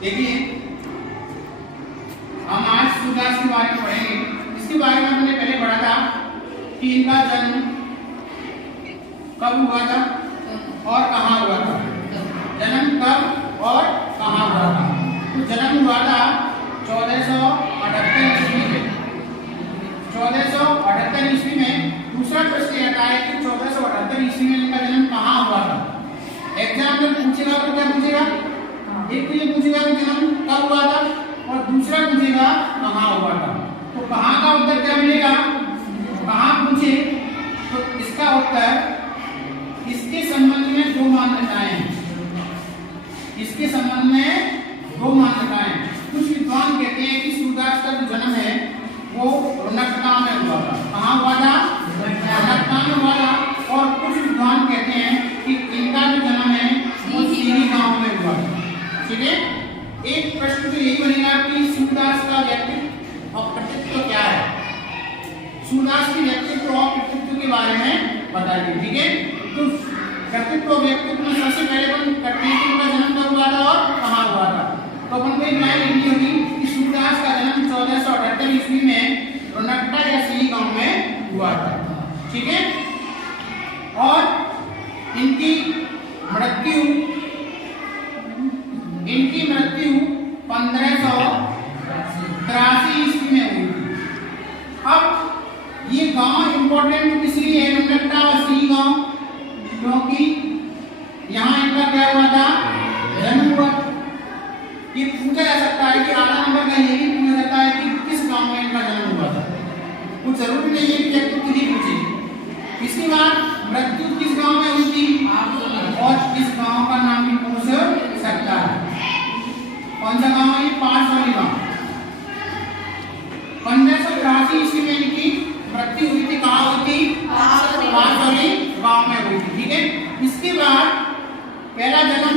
देखिए हम आज सूरदास के बारे में पढ़ेंगे। इसके बारे में हमने पहले पढ़ा था कि इनका जन्म कब हुआ था और कहाँ हुआ था। जन्म कब और कहाँ हुआ था? तो जन्म हुआ था 1478 ईस्वी में। 1478 ईस्वी में। दूसरा प्रश्न आता है कि 1478 ईस्वी में इनका जन्म कहाँ हुआ था। एग्जाम में पूछेगा तो क्या पूछेगा? एक तो ये पूछेगा कि जन्म कब हुआ था और दूसरा पूछेगा कहाँ हुआ था। तो कहाँ का उत्तर क्या मिलेगा? कहाँ पूछे तो इसका उत्तर इसके संबंध में दो मान्यताएं हैं। इसके संबंध में दो मान्यताएं। कुछ विद्वान कहते हैं कि सूरदास का जो जन्म है वो रौनकता में हुआ था। कहाँ हुआ था? रौनकता में हुआ था। और कुछ विद्वान कहते हैं कि इनका जो जन्म है वो सीरी गांव में हुआ था। ठीक है। एक प्रश्न तो यही बनेगा कि सूरदास का व्यक्तित्व और कृतित्व क्या है। सूरदास के व्यक्तित्व और कृतित्व के बारे में बताइए। ठीक है। तो व्यक्तित्व और व्यक्तित्व में सबसे पहले अपन करते हैं कि उनका जन्म कब हुआ था और कहाँ हुआ था। तो अपन को एक लाइन लिखनी होगी कि सूरदास का जन्म 1478 ईस्वी में रौनकता या सीरी गांव में हुआ था। ठीक है। और इनकी मृत्यु 1583 ईस्वी में हुई थी। अब ये गांव इंपॉर्टेंट किस लिए है, रौनकता और सीरी गांव? क्योंकि यहाँ इनका क्या हुआ था? जन्म हुआ। ये पूछा जा सकता है कि आधा नंबर का ये भी पूछा जाता है कि किस गांव में इनका जन्म हुआ था। कुछ जरूरी नहीं है कि व्यक्ति खुद ही पूछे। इसके बाद मृत्यु किस गांव में हुई थी और इस गांव का नाम भी पूछ सकता है। कौन सा गांव है? पांचवाली गांव। 1583 ईस्वी में इनकी मृत्यु हुई थी। कहाँ हुई थी? पांचवाली गांव में हुई थी। ठीक है। इसके बाद पहला जन्म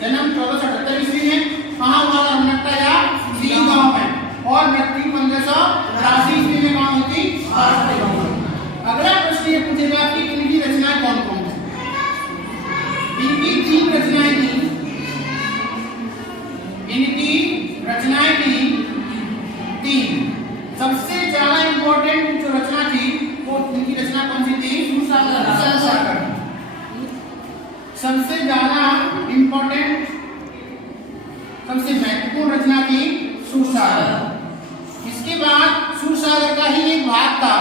जन्म 1478 ईस्वी में कहाँ हुआ था? रौनकता या सीरी गांव में। और मृत्यु 1583 ईस्वी में कहाँ हुई थी? पांचवाली गांव में। अगला प्रश्न ये पूछेगा कि इनकी रचनाएं कौन कौन सी? इनकी 3 रचनाएं थी। इनकी रचनाएं थी 3। सबसे ज्यादा इंपॉर्टेंट जो रचना थी वो इनकी रचना कौन सी थी? सूरसागर। सबसे ज्यादा इंपॉर्टेंट सबसे महत्वपूर्ण रचना थी सूरसागर। इसके बाद सूरसागर का ही एक भाग था,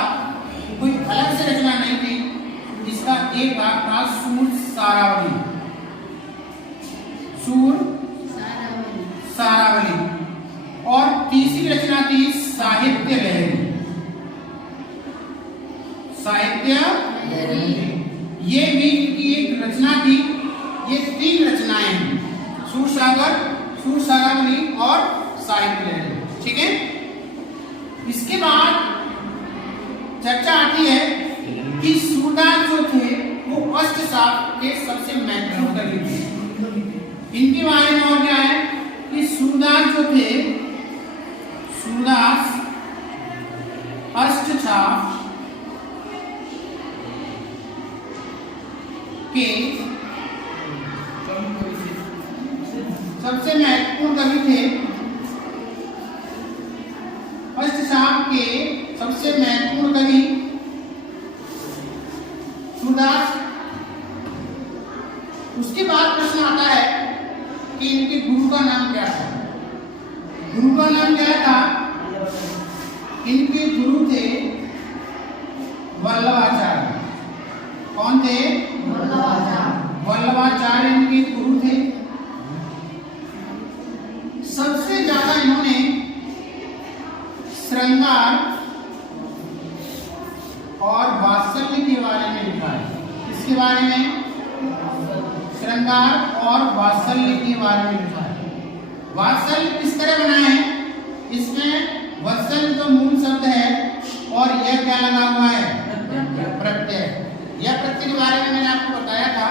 कोई अलग से रचना नहीं थी। इसका एक भाग था सूरसारावली। सारावली। और तीसरी रचना थी साहित्य लहरी। साहित्य ये भी इनकी एक रचना थी। ये 3 रचनाएं हैं, सूरसागर, सूरसारावली और साहित्य लहरी। ठीक है। इसके बाद चर्चा आती है कि सूरदास जो थे वो अष्टशास्त्र के सबसे महत्वपूर्ण कवि थे। इनके बारे में और क्या है कि सूरदास जो थे, सूरदास अष्टशास्त्र के सबसे महत्वपूर्ण कवि थे। अष्टशास्त्र के सबसे महत्वपूर्ण कवि सूरदास। उसके बाद प्रश्न आता है कि इनके गुरु का नाम क्या था। गुरु का नाम क्या था? इनके गुरु थे वल्लभाचार्य। कौन थे? वल्लभाचार्य इनके गुरु थे। सबसे ज्यादा इन्होंने श्रृंगार और वात्सल्य के बारे में लिखा है। इसके बारे में श्रृंगार और वात्सल्य के बारे में लिखा है। वात्सल्य किस तरह बना है? इसमें वात्सल्य तो मूल शब्द है और यह क्या लगा हुआ है? प्रत्यय। यह प्रत्यय के बारे में मैंने आपको बताया था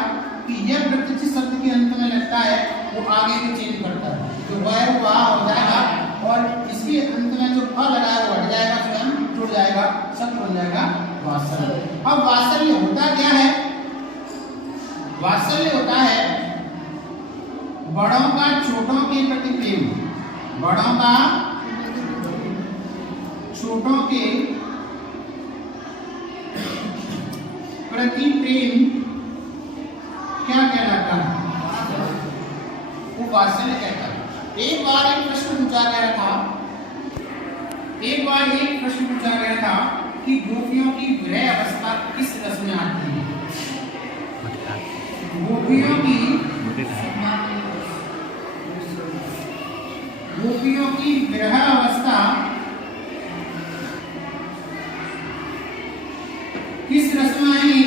कि यह प्रत्यय जिस शब्द के अंत में लगता है वो आगे भी चेंज करता है। जो वह वो आ हो जाएगा और इसके अंत में जो अ लगा है वो हट जाएगा, स्वयं जुड़ जाएगा, शब्द बन जाएगा वात्सल्य। अब वात्सल्य होता क्या है? वात्सल्य होता है बड़ों का छोटों के प्रति प्रेम, बड़ों का छोटों के प्रति प्रेम क्या कहलाता है? वो वात्सल्य कहता है। एक बार एक प्रश्न पूछा गया था, एक बार एक प्रश्न पूछा गया था कि गोपियों की विरह अवस्था किस रस में आती है? गोपियों की विरह अवस्था किस रस में आएगी?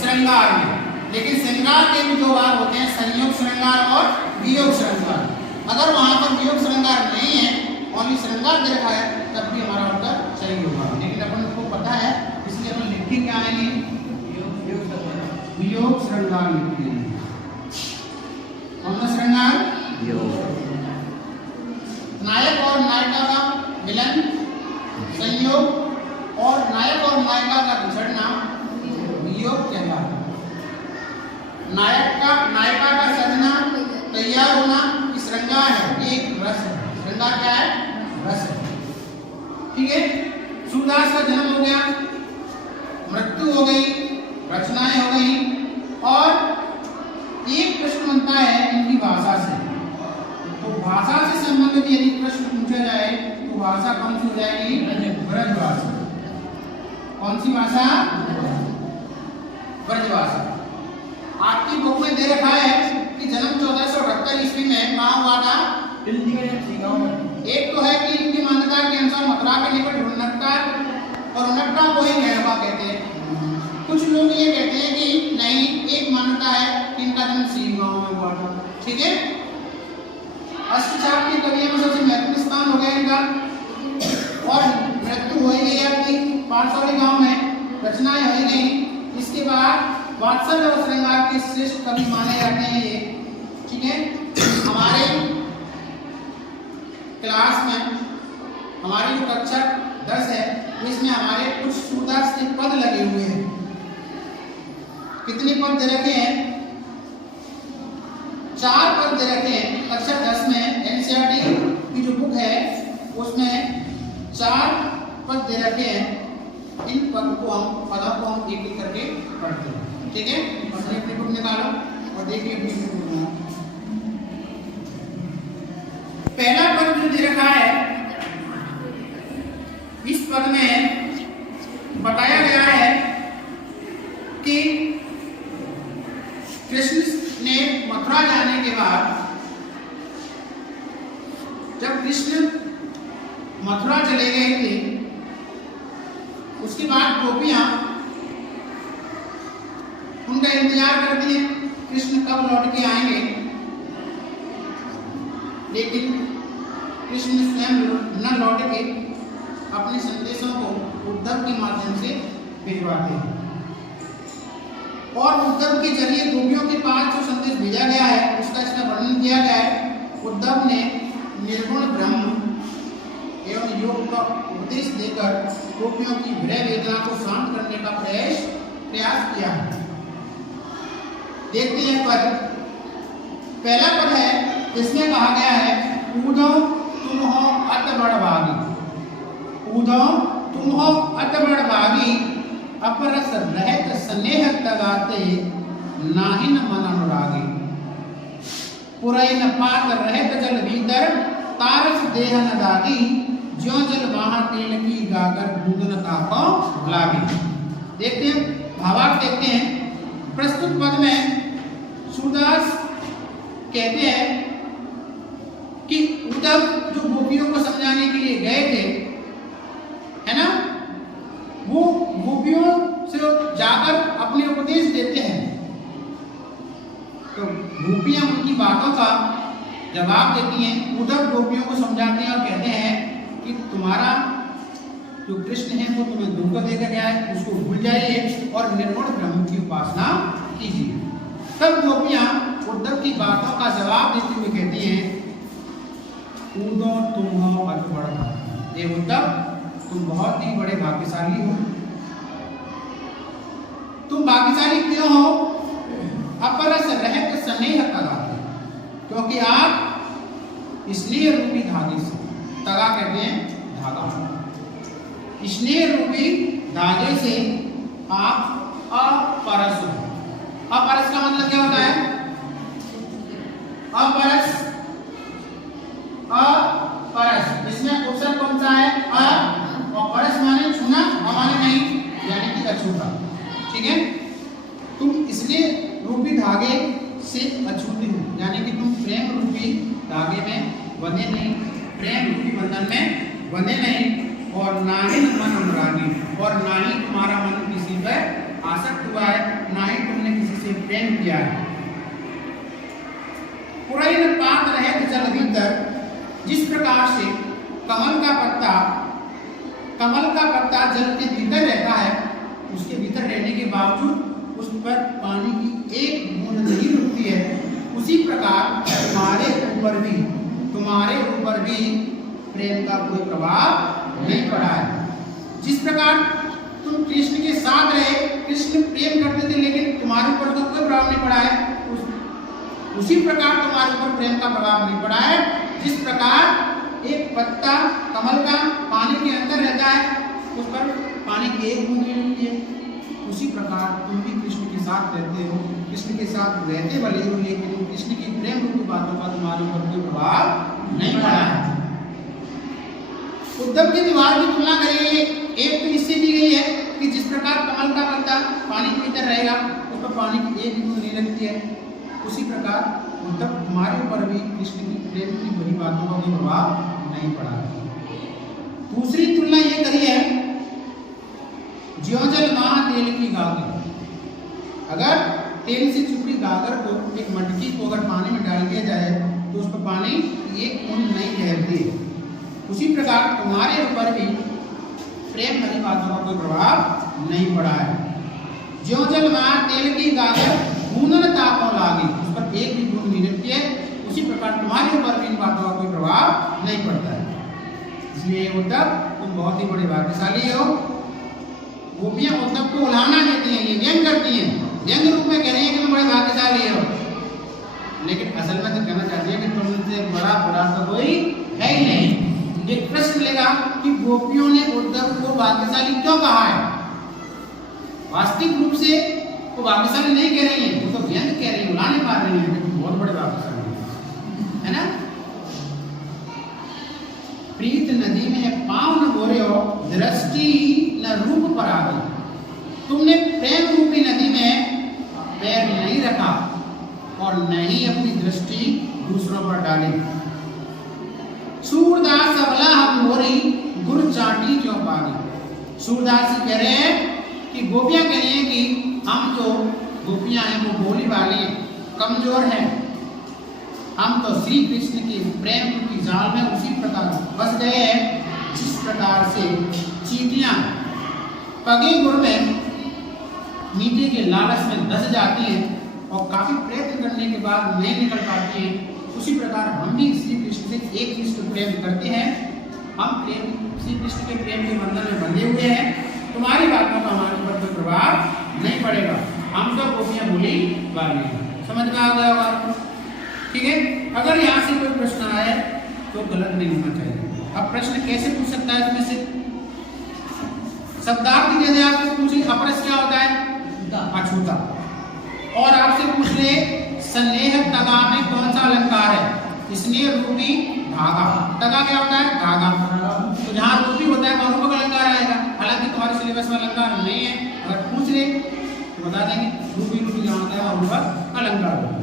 श्रृंगार में। लेकिन श्रृंगार के भी दो भाग होते हैं, संयोग श्रृंगार और वियोग श्रृंगार। अगर वहां पर वियोग श्रृंगार नहीं है, ओनली श्रृंगार दे रखा है, तब भी हमारा उत्तर सही होगा। लेकिन अपन को पता है, इसलिए अपन लिखते क्या आएंगे? वियोग श्रृंगार लिखते हैं। कौन सा श्रृंगार? नायक और नायिका का मिलन संयोग, और नायक और नायिका का बिछड़ना वियोग कहलाता है। नायिका का सजना, तैयार होना श्रृंगार है, एक रस है। श्रृंगार क्या है? रस है। ठीक है। सूरदास का जन्म हो गया, मृत्यु हो गई, रचनाएं हो गई, और एक प्रश्न बनता है इनकी भाषा से। तो भाषा से संबंधित यदि प्रश्न पूछा जाए तो भाषा कौन सी हो जाएगी? ब्रज भाषा। कौन सी भाषा? ब्रज भाषा। आपकी बुक में दे रखा है कि जन्म 1478 ईस्वी में कहाँ हुआ था? एक तो है कि इनकी मान्यता के अनुसार मथुरा के निकट रुन्नट्टा, और रुन्नट्टा को ही गैरवा कहते हैं। कुछ लोग ये कहते हैं कि नहीं, एक मान्यता है कि इनका जन्म सीव गांव में हुआ था। ठीक है। अष्टचाप के कवियों में सबसे महत्वपूर्ण स्थान हो गया इनका, और मृत्यु हो गई आपकी पारसौली गांव में, रचनाएं हो गई। इसके बाद वात्सल्य और श्रृंगार के श्रेष्ठ कवि माने जाते हैं ये। ठीक है। हमारे क्लास में, हमारी जो कक्षा 10 है, इसमें हमारे कुछ सूरदास के पद लगे हुए हैं। कितने पद दे रखे हैं? 4 पद दे रखे हैं। कक्षा 10 में एनसीईआरटी की जो बुक है उसमें 4 पद दे रखे हैं। इन पदों को हम एक एक करके पढ़ते हैं। ठीक है। अपनी बुक निकालो और देखिए अपनी बुक में पहला पद जो दे रखा है, इस पद में बताया गया है कि कृष्ण ने मथुरा जाने के बाद, जब कृष्ण मथुरा चले गए थे, उसके बाद गोपियां उनका इंतजार करती हैं कृष्ण कब लौट के आएंगे। लेकिन कृष्ण स्वयं न लौट के अपने संदेशों को उद्धव के माध्यम से भिजवाते हैं, और उद्धव के जरिए गोपियों के पास जो संदेश भेजा गया है उसका इसका वर्णन किया गया है। उद्धव ने निर्गुण ब्रह्म एवं योग का उपदेश देकर गोपियों की विरह वेदना को शांत करने का प्रयास किया है। देखते हैं पद। पहला पद है जिसमें कहा गया है, ऊदो तुम हो अत बड़ भागी, ऊदो तुम हो अत बड़ भागी, अपरस रहत स्नेह तगाते नाहिन मन अनुरागी, पुरैन पात रहत जल भीतर तारस देह न दागी, ज्यों जल महा तेल की गागर बूंदनता को लागी। देखते हैं भावार्थ देखते हैं। प्रस्तुत पद में सूरदास कहते हैं कि उद्धव जो गोपियों को समझाने के लिए गए थे, है ना, वो गोपियों से जाकर अपने उपदेश देते हैं। तो गोपियां उनकी बातों का जवाब देती हैं। उद्धव गोपियों को समझाते हैं और कहते हैं कि तुम्हारा जो कृष्ण है वो तुम्हें दुख देकर गया है, उसको भूल जाइए और निर्गुण ब्रह्म की उपासना कीजिए। तब गोपियां उद्धव की बातों का जवाब देते हुए कहती हैं, ऊदो तुम हो अत बड़ भागी, ये उद्धव तुम बहुत ही बड़े भाग्यशाली हो। तुम भाग्यशाली क्यों हो? अपरस रहत स्नेह तगाते, क्योंकि आप स्नेह रूपी धागे से, तगा कहते हैं धागा, स्नेह रूपी धागे से आप अपरस हो। अपरस का मतलब क्या होता है? अपरस, अपरस इसमें ऑप्शन कौन सा है? और परस माने छूना, माने नहीं, यानी कि अछूता। ठीक है, तुम इसलिए रूपी धागे से अछूते हो, यानी कि तुम प्रेम रूपी धागे में बंधे नहीं, प्रेम रूपी बंधन में बंधे नहीं, और ना ही मन अनुरागी, और ना ही तुम्हारा मन किसी पर आसक्त हुआ है, ना ही तुमने किसी से प्रेम किया है। पुरैन पात रहे जल भीतर, जिस प्रकार से कमल का पत्ता जल के भीतर रहता है, उसके भीतर रहने के बावजूद उस पर पानी की एक बूंद नहीं रुकती है, उसी प्रकार तुम्हारे ऊपर भी प्रेम का कोई प्रभाव नहीं पड़ा है। जिस प्रकार तुम कृष्ण के साथ रहे, कृष्ण प्रेम करते थे, लेकिन तुम्हारे ऊपर तो कोई प्रभाव नहीं पड़ा है, उसी प्रकार तुम्हारे ऊपर प्रेम का प्रभाव नहीं पड़ा है। जिस प्रकार एक पत्ता कमल का पानी के अंदर रहता है, उस पर पानी की एक बूंद नहीं मिलती है, उसी प्रकार तुम भी कृष्ण के साथ रहते हो, कृष्ण के साथ रहते भले हो, लेकिन कृष्ण की प्रेम रूपी बातों का तुम्हारे ऊपर कोई प्रभाव नहीं पड़ा है। उद्धव के विवाह की तुलना करिए, एक तो इससे दी गई है कि जिस प्रकार कमल का पत्ता पानी के भीतर रहेगा, उस पर पानी की एक बूंद नहीं लगती है, उसी प्रकार उद्धव तुम्हारे ऊपर भी कृष्ण की प्रेम की बड़ी बातों का कोई प्रभाव नहीं पड़ा है। दूसरी तुलना ये करी है, ज्यों जल माह तेल की गागर, अगर तेल से चुपड़ी गागर को, एक मटकी को अगर पानी में डाल दिया जाए तो उस पर पानी एक बूंद नहीं ठहरती है, उसी प्रकार तुम्हारे ऊपर भी प्रेम भरी बातों का कोई प्रभाव नहीं पड़ा है। ज्यों जल माह तेल की गागर बूंदन तापों लागी, उस पर एक भी बूंद नहीं लगती है, उसी प्रकार तुम्हारे ऊपर भी इन बातों का कोई प्रभाव नहीं पड़ता है। इसलिए उद्धव तुम बहुत ही बड़े भाग्यशाली हो। गोपियां उद्धव को उलाहना देती हैं, ये व्यंग करती हैं, व्यंग रूप में कह रही है कि तुम बड़े भाग्यशाली हो, लेकिन असल में तो कहना चाहती है कि तुमसे बड़ा तो कोई है ही नहीं। एक प्रश्न मिलेगा कि गोपियों ने उद्धव को भाग्यशाली क्यों कहा है? वास्तविक रूप से वो भाग्यशाली नहीं कह रही है, वो तो व्यंग कह रही है, उलाने मार रही है, बहुत बड़े भाग्यशाली है ना। प्रीत नदी में पाँव न बोरे हो, दृष्टि न रूप पर आ गई। तुमने प्रेम रूपी नदी में पैर नहीं रखा और न ही अपनी दृष्टि दूसरों पर डाली। सूरदास अबला हम मोरी गुरु चाटी क्यों पागी। सूरदास कह रहे हैं कि गोपियां कह रही हैं कि हम जो गोपियां हैं वो भोली वाली कमजोर हैं, हम तो श्री कृष्ण के प्रेम की जाल में उसी प्रकार फंस गए हैं जिस प्रकार से चींटियां पगे गुड़ में मीठे के लालच में धस जाती हैं और काफी प्रयत्न करने के बाद नहीं निकल पाती हैं, उसी प्रकार हम भी श्री कृष्ण से एक कृष्ण प्रेम करते हैं। हम प्रेम श्री कृष्ण के प्रेम के बंधन में बंधे हुए हैं, तुम्हारी बातों का हमारे ऊपर कोई प्रभाव नहीं पड़ेगा, हम तो गोपियां भोली वाली हैं। समझ में आ गया होगा? ठीक है, अगर यहाँ से कोई प्रश्न आए तो गलत नहीं होना चाहिए। अब प्रश्न कैसे पूछ सकता है इसमें से? शब्दार्थ दे दे आपको, पूछे अपरस क्या होता है? अछूता। और आपसे पूछ ले स्नेह तगा में कौन सा अलंकार है? स्नेह रूपी धागा। तगा क्या होता है? धागा। तो जहाँ रूपी होता है वहाँ रूपक अलंकार आएगा, हालांकि तुम्हारे सिलेबस में अलंकार नहीं है, अगर पूछ ले तो बता देंगे रूपी रूपी जहाँ होता है वहाँ रूपक अलंकार होता है।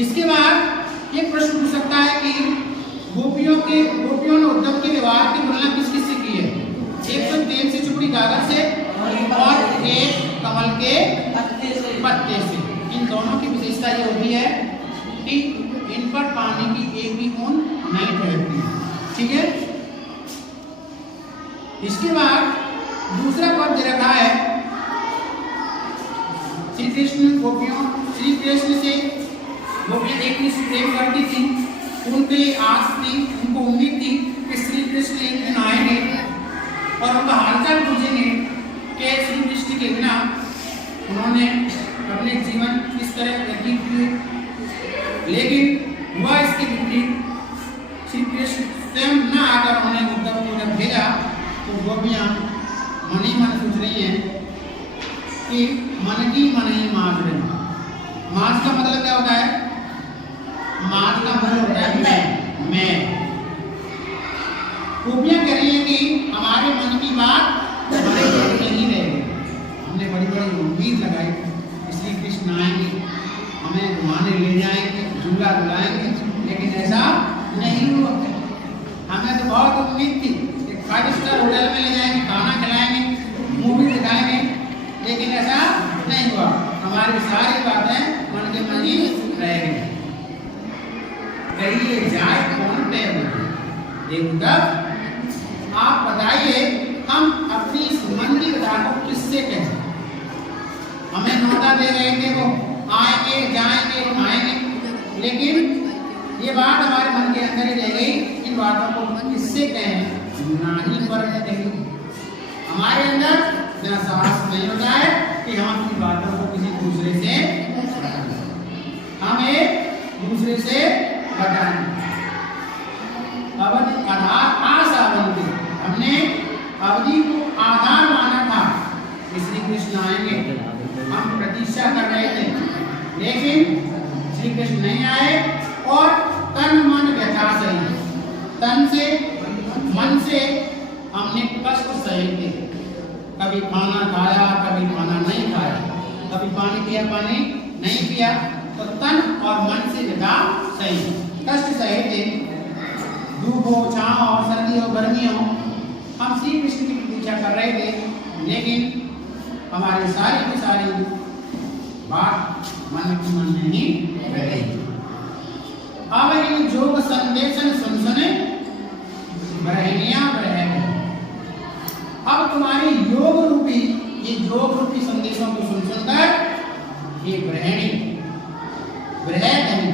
इसके बाद ये प्रश्न पूछ सकता है कि गोपियों ने उद्धव के व्यवहार की तुलना किस किस से की है? एक तो तेल से चुपड़ी गागर से और एक कमल के पत्ते से। इन दोनों की विशेषता ये होती है कि इन पर पानी की एक भी बूंद नहीं ठहरती। ठीक है, इसके बाद दूसरा पद दे रखा है, श्री कृष्ण से गोपियां एक कृष्ण प्रेम करती थी, उनकी आस थी, उनको उम्मीद थी कि श्री कृष्ण एक दिन आएंगे और उनका हालचाल पूछेंगे कि श्री कृष्ण के बिना उन्होंने अपने जीवन किस तरह व्यतीत किए, लेकिन हुआ इसके विपरीत। श्री कृष्ण स्वयं न आकर उन्हें उद्धव को जब भेजा तो गोपियां मन ही मन सोच रही हैं कि मन की मन ही माज रही। माज का मतलब क्या होता है? माज का मतलब होता है मैं। गोपियां कह रही है कि हमारे मन की बात हमारे मन में नहीं रहेगी। हमने बड़ी बड़ी उम्मीद लगाई श्री कृष्ण आएंगे, हमें घुमाने ले जाएंगे, झूला झुलाएंगे, लेकिन ऐसा नहीं हुआ। हमें तो बहुत उम्मीद थी कि 5 स्टार होटल में ले जाएंगे, खाना खिलाएंगे, मूवी दिखाएंगे, लेकिन ऐसा नहीं हुआ। हमारी सारी बातें मन के मन ही रह गई। कहिए जाए कौन पे उद्धव, आप बताइए हम अपनी इस मन की बात को किससे कहें? हमें न्योता दे रहे थे वो आएंगे जाएंगे खाएंगे, लेकिन ये बात हमारे मन के अंदर ही रह गई। इन बातों को किससे कहें? ना ही पर कहें। हमारे अंदर इतना साहस नहीं होता है कि हम अपनी बातों को किसी दूसरे से हम एक दूसरे से बताएं। अवधि आधार आशा बनती, हमने अवधि को आधार माना था कि श्री कृष्ण आएंगे, हम प्रतीक्षा कर रहे थे, लेकिन श्री कृष्ण नहीं आए और तन मन व्यथा सही, तन से मन से हमने कष्ट सहे थे। कभी खाना खाया, कभी खाना नहीं खाया, कभी पानी पिया, पानी नहीं पिया, तो तन और मन से व्यथा सही, कष्ट सहे थे। धूप हो, छांव हो, सर्दी हो, गर्मी हो, हम श्री कृष्ण की प्रतीक्षा कर रहे थे, लेकिन हमारी सारी की सारी बात मन की मन में ही रह गई। अब इन जोग संदेशन सुन सुने ब्रह्मनिया ब्रह। अब तुम्हारी योग रूपी ये योग रूपी संदेशों को सुन सुनकर ये ग्रहणी ग्रह धनी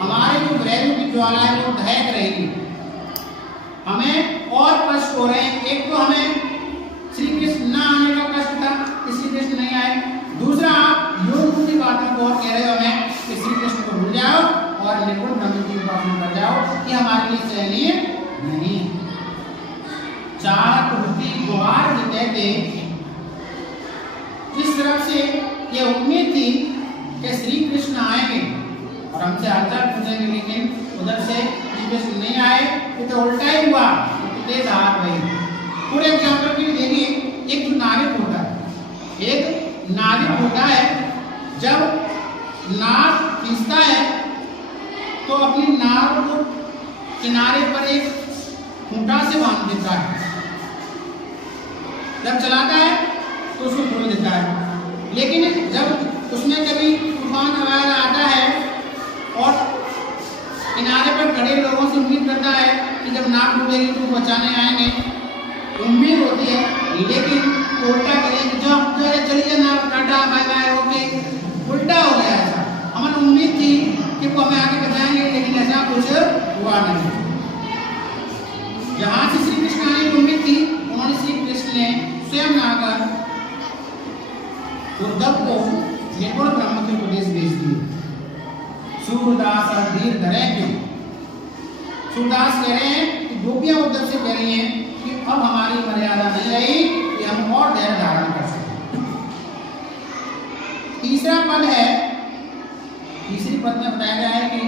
हमारे जो ग्रह रूपी ज्वाला है वो दहक रहेगी। हमें और कष्ट हो रहे हैं। एक तो हमें श्री कृष्ण न आने का कष्ट था, श्री कृष्ण नहीं आए। दूसरा, आप योग रूपी बातों को और कह रहे हो हमें कि श्री कृष्ण को भूल जाओ और निर्गुण ब्रह्म की उपासना कर जाओ। ये हमारे लिए सहनीय नहीं। चार वृत्ति गुहार देते जिस तरफ से ये उम्मीद थी कि श्री कृष्ण आएंगे और हमसे हालचाल पूछेंगे, लेकिन उधर से श्री कृष्ण नहीं आए, तो उल्टा ही हुआ, तेज हाथ गई। पूरे एग्जाम्पल के लिए देखिए, एक जो नाविक होता है, एक नाविक होता है, जब नाव खींचता है तो अपनी नाव को किनारे पर एक खूंटा से बांध देता है। जब चलाता है तो उसको खोल देता है, लेकिन जब उसमें कभी तूफान वगैरह आता है और किनारे पर खड़े लोगों से उम्मीद करता है कि जब नाव डूबेगी तो बचाने आएंगे, उम्मीद होती है, लेकिन उल्टा करेंगे, जो चलिए नाव टाटा बाय बाय ओके, उल्टा हो गया। ऐसा हमें उम्मीद थी कि वो हमें आगे बचाएंगे, लेकिन ऐसा कुछ हुआ नहीं। जहाँ से श्री कृष्ण आने की उम्मीद थी, उन्होंने श्री कृष्ण ने स्वयं आकर उद्धव को निर्गुण ब्रह्म के उपदेश भेज दिए। सूरदास और धीर धरे क्यों? सूरदास कह रहे हैं कि गोपियां उद्धव से कह रही हैं कि अब हमारी मर्यादा नहीं रही कि हम और धैर्य धारण कर सकें। तीसरा पद है, तीसरी पद में बताया गया है कि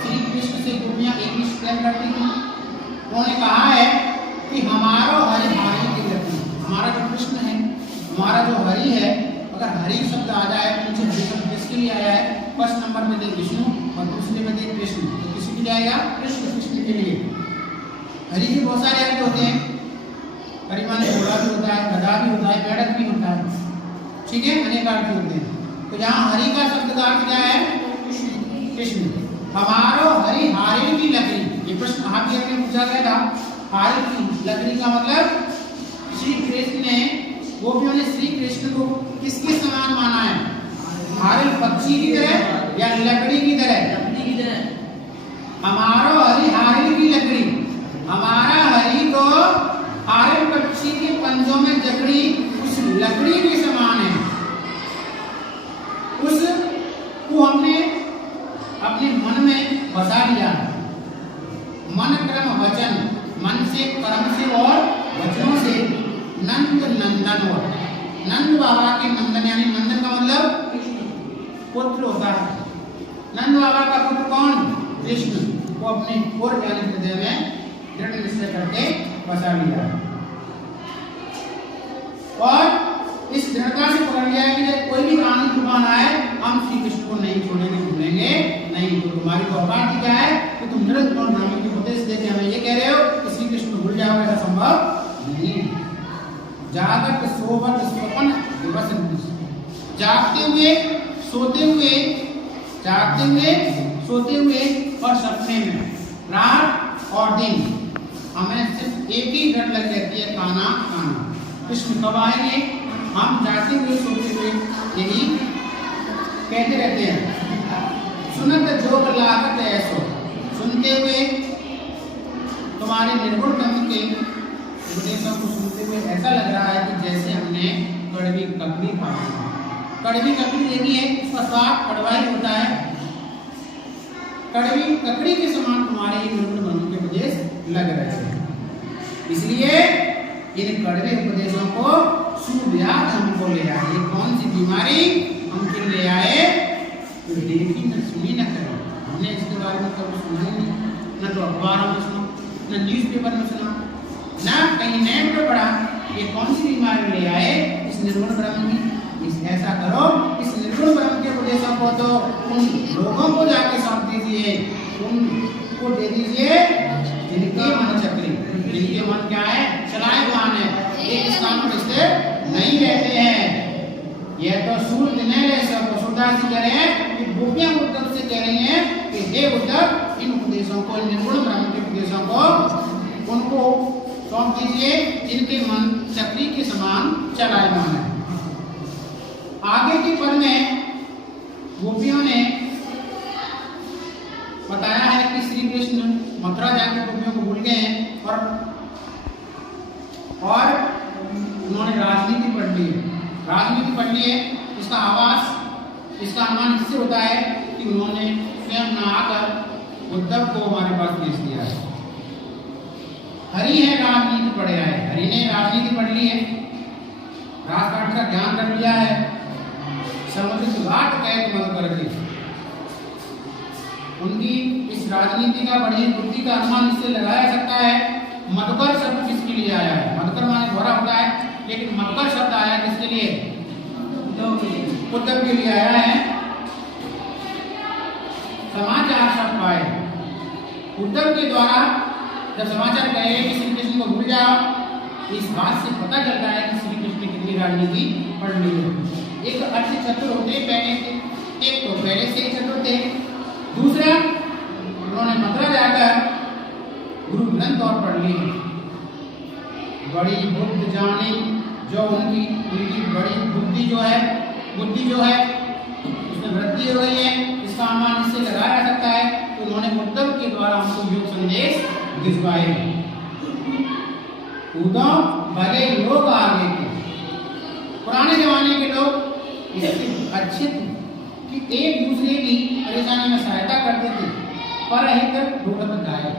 श्री कृष्ण से गोपियां एक ही प्रेम करती थी। उन्होंने कहा है कि हमारा हरि हरि की गति, हमारा जो कृष्ण है, हमारा जो हरि है, अगर हरि शब्द आ जाए तो मुझे हरि शब्द किसके लिए आया है? फर्स्ट नंबर में दे विष्णु और दूसरे में दे कृष्ण, तो किसके लिए आएगा? कृष्ण, कृष्ण के लिए। हरि के बहुत सारे अर्थ होते हैं। हरि माने घोड़ा भी होता है, गधा भी होता है, बैठक भी होता है, ठीक है, अनेक अर्थ होते हैं। तो यहाँ हरि का शब्द का अर्थ क्या है? कृष्ण। हमारो हरि हारे की लकड़ी, ये प्रश्न आप भी अपने पूछा गया था। हारे की लकड़ी का मतलब श्री कृष्ण ने, गोपियों ने श्री कृष्ण को किसके समान माना है? हारे पक्षी की तरह या लकड़ी की तरह? लकड़ी की तरह। हमारो हरि हारे की लकड़ी, हमारा हरि तो हारे पक्षी के पंजों में जकड़ी उस लकड़ी के समान है। उस को हमने अपने बसा लिया। मन क्रम वचन, मन से, कर्म से और वचनों से नंद नंदन, और नंद बाबा के नंदन, यानी नंदन का मतलब पुत्र होता है। नंद बाबा का पुत्र कौन? कृष्ण को अपने और ज्ञान हृदय में दृढ़ निश्चय करके बसा लिया और इस दृढ़ता से पकड़ लिया है कि जब कोई भी कानून तूफान आए हम श्री कृष्ण को नहीं छोड़ेंगे, भूलेंगे नहीं। तो तुम्हारी तो औकात क्या है कि तुम दृढ़ ब्रह्म के उपदेश देके हमें ये कह रहे हो कि श्री कृष्ण को भूल जाओ, ऐसा संभव नहीं है। जागत सोवत स्वपन दिवस, जागते हुए सोते हुए, जागते हुए सोते हुए और सपने में, रात और दिन हमें सिर्फ एक ही घट लग जाती है, काना काना। कृष्ण कब आएंगे? हम जाते हुए सोते हुए यही कहते रहते हैं। सुनत जोग लागत ऐसो, सुनते हुए तुम्हारे निर्गुण ब्रह्म के उपदेशों को सुनते हुए ऐसा लग रहा है कि जैसे हमने कड़वी ककड़ी खाई। कड़वी ककड़ी देखी है, उसका स्वाद कड़वा ही होता है। कड़वी ककड़ी के समान तुम्हारे ही निर्गुण ब्रह्म के उपदेश लग रहे हैं। इसलिए इन कड़वे उपदेशों को सुव्याध हमको ले आए। ये कौन सी बीमारी हमको ले आए? तो देखी न सुनी न करी, हमने इसके बारे में कभी सुना ही नहीं, न तो अखबारों में सुना, न न्यूज़पेपर में सुना, न कहीं नेट पे पढ़ा। ये कौन सी बीमारी ले आए इस निर्गुण ब्रह्म में? ऐसा करो, इस निर्गुण ब्रह्म के उपदेशों को तो उन लोगों को जाके सौंप दीजिए, उनको दे दीजिए जिनके मन चक्री, जिनके मन क्या है, चलायमान है, एक स्थान पर स्थिर नहीं रहते हैं। यह तो सूर्य दिन सब वसुदास जी कह रहे हैं कि गोपियां उद्धव से कह रही हैं कि हे उद्धव, इन उपदेशों को, निर्गुण ब्रह्म के उपदेशों को उनको सौंप दीजिए जिनके मन चक्री के समान चलायमान है। आगे के पद में गोपियों ने बताया है कि श्री कृष्ण मथुरा जाकर गोपियों को भूल गए हैं और उन्होंने राजनीति पढ़ ली है। राजनीति पढ़ ली है, इसका आवाज, इसका अनुमान इससे होता है कि उन्होंने स्वयं न आकर उद्धव को हमारे पास भेज दिया है। हरि है राजनीति पढ़े आए, हरि ने राजनीति पढ़ ली है, राजकाट का ज्ञान कर लिया है, समुद्र घाट कैद मत करके। उनकी इस राजनीति का, बड़ी बुद्धि का अनुमान इससे लगाया सकता है। मधुकर शब्द किसके लिए आया है? मधुकर माने घोड़ा होता है, लेकिन मधुकर शब्द आया किसके लिए? उद्धव के लिए आया है। समाचार शब्द आए उद्धव के द्वारा, जब समाचार कहे कि श्री कृष्ण को भूल जाओ, इस बात से पता चलता है कि श्री कृष्ण कितनी राजनीति पढ़ ली है। एक अर्थ चतुर होते पहले से, एक तो पहले से ही चतुर थे, दूसरा उन्होंने मथुरा जाकर गुरु ग्रंथ और पढ़ ली। बड़ी बुद्धि जानी जो उनकी बड़ी बुद्धि जो है उसमें वृद्धि हो गई है, इसका अनुमान इससे लगाया जा सकता है। तो उन्होंने उद्धव के द्वारा हमको योग संदेश भिजवाए। उद्धव भले लोग आगे के, पुराने जमाने के लोग अच्छे थे कि एक दूसरे की परेशानी में सहायता करते थे, पर अहित ढूंढ बताए,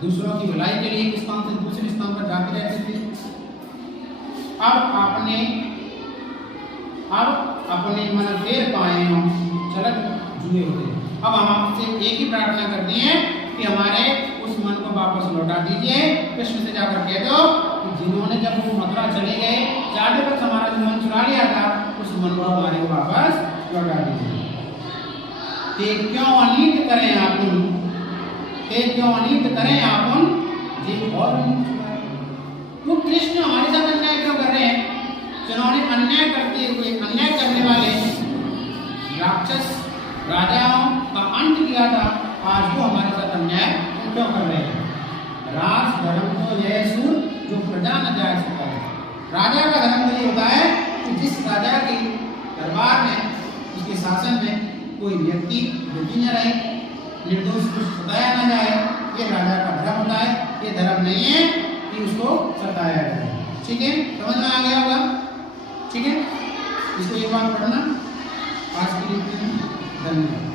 दूसरों की भलाई के लिए एक स्थान से दूसरे स्थान पर जाते रहते थे। अब अपने मन फेर पाए हम चलत जुए होते। अब हम आपसे एक ही प्रार्थना करते हैं कि हमारे उस मन को वापस लौटा दीजिए। कृष्ण से जाकर कह दो कि जिन्होंने जब वो मथुरा चले गए, जाते वक्त हमारा जो मन चुरा लिया था, उस मन को हमारे को वापस लौटा दीजिए। ते क्यों अनित करें आपन, ते क्यों अनित करें आपन जी, और वो कृष्ण हमारे साथ अन्याय क्यों कर रहे हैं? जिन्होंने अन्याय करते हुए, अन्याय करने वाले राक्षस राजाओं का अंत किया था, आज वो हमारे साथ अन्याय क्यों कर रहे हैं? राज धर्म तो यह सूर जो प्रजा न जा सकता है। राजा का धर्म तो ये होता है कि जिस राजा के दरबार में, उसके शासन में कोई व्यक्ति दुखी न रहे, निर्दोष को सताया न जाए, ये राजा का धर्म होता है। ये धर्म नहीं है कि उसको सताया जाए। ठीक है, समझ में आ गया होगा? ठीक है, इसको एक बार पढ़ना। आज के लिए धन्यवाद।